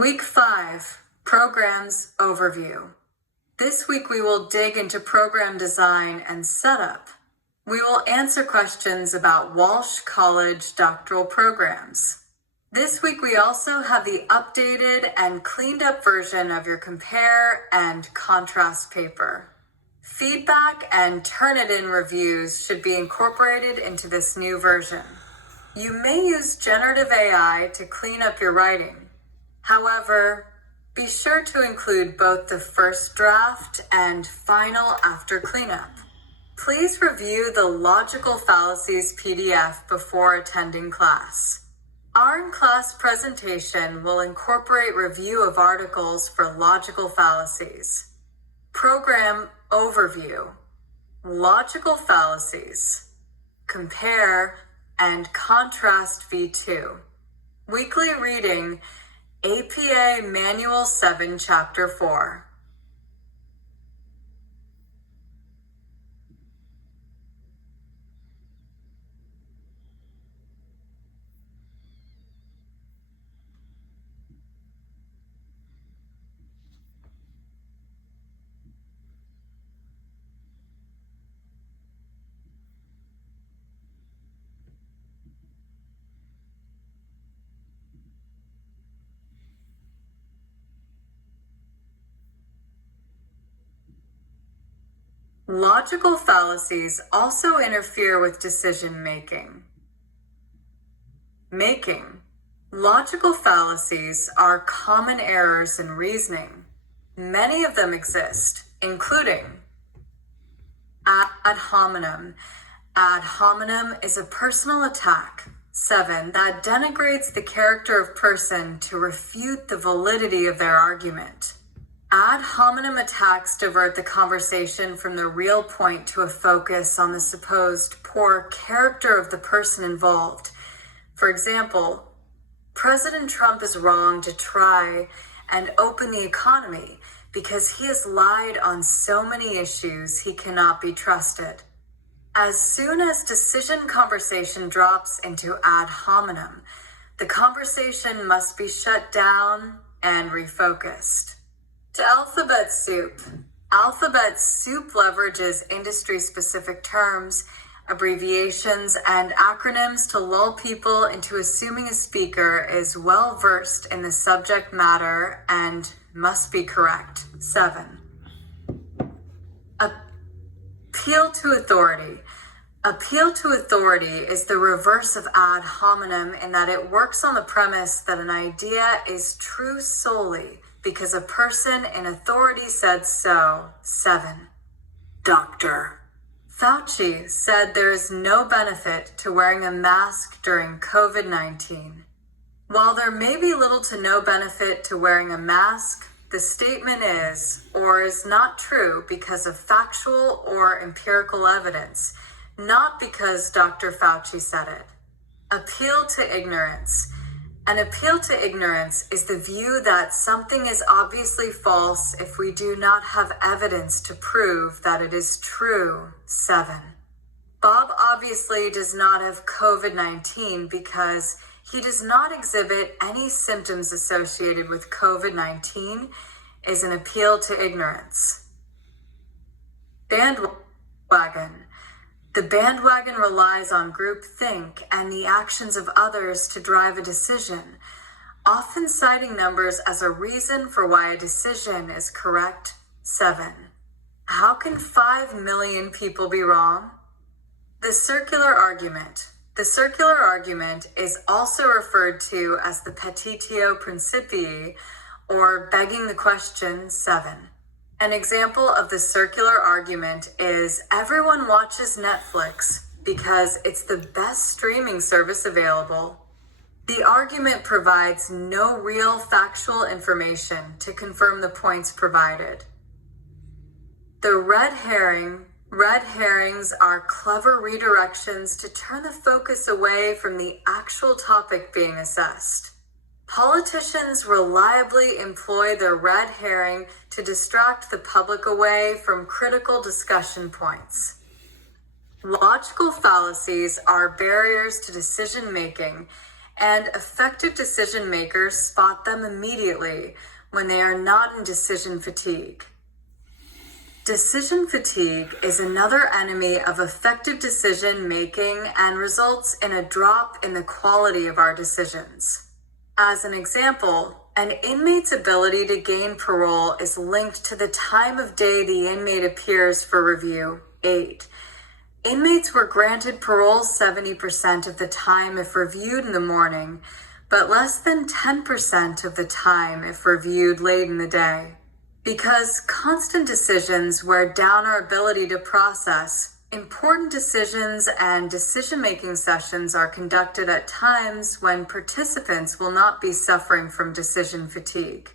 Week 5, Programs Overview. This week we will dig into program design and setup. We will answer questions about Walsh College doctoral programs. This week we also have the updated and cleaned up version of your compare and contrast paper. Feedback and Turnitin reviews should be incorporated into this new version. You may use generative AI to clean up your writing. However, be sure to include both the first draft and final after cleanup. Please review the Logical Fallacies PDF before attending class. Our in-class presentation will incorporate review of articles for logical fallacies. Program overview, logical fallacies, compare and contrast V2. Weekly reading, APA Manual 7, Chapter 4. Logical fallacies also interfere with decision making. Logical fallacies are common errors in reasoning. Many of them exist, including ad hominem. Ad hominem is a personal attack, 7, that denigrates the character of person to refute the validity of their argument. Ad hominem attacks divert the conversation from the real point to a focus on the supposed poor character of the person involved. For example, President Trump is wrong to try and open the economy because he has lied on so many issues he cannot be trusted. As soon as decision conversation drops into ad hominem, the conversation must be shut down and refocused. To Alphabet Soup. Alphabet Soup leverages industry-specific terms, abbreviations, and acronyms to lull people into assuming a speaker is well-versed in the subject matter and must be correct. 7. Appeal to authority. Appeal to authority is the reverse of ad hominem in that it works on the premise that an idea is true solely because a person in authority said so. 7. Dr. Fauci said there is no benefit to wearing a mask during COVID-19. While there may be little to no benefit to wearing a mask, the statement is or is not true because of factual or empirical evidence, not because Dr. Fauci said it. Appeal to ignorance. An appeal to ignorance is the view that something is obviously false if we do not have evidence to prove that it is true. 7. Bob obviously does not have COVID-19 because he does not exhibit any symptoms associated with COVID-19 is an appeal to ignorance. Bandwagon. The bandwagon relies on groupthink and the actions of others to drive a decision, often citing numbers as a reason for why a decision is correct. 7. How can 5 million people be wrong? The circular argument. The circular argument is also referred to as the petitio principii, or begging the question. 7. An example of the circular argument is everyone watches Netflix because it's the best streaming service available. The argument provides no real factual information to confirm the points provided. The red herring. Red herrings are clever redirections to turn the focus away from the actual topic being assessed. Politicians reliably employ the red herring to distract the public away from critical discussion points. Logical fallacies are barriers to decision making and effective decision makers spot them immediately when they are not in decision fatigue. Decision fatigue is another enemy of effective decision making and results in a drop in the quality of our decisions. As an example, an inmate's ability to gain parole is linked to the time of day the inmate appears for review. 8. Inmates were granted parole 70% of the time if reviewed in the morning, but less than 10% of the time if reviewed late in the day. Because constant decisions wear down our ability to process, important decisions and decision-making sessions are conducted at times when participants will not be suffering from decision fatigue.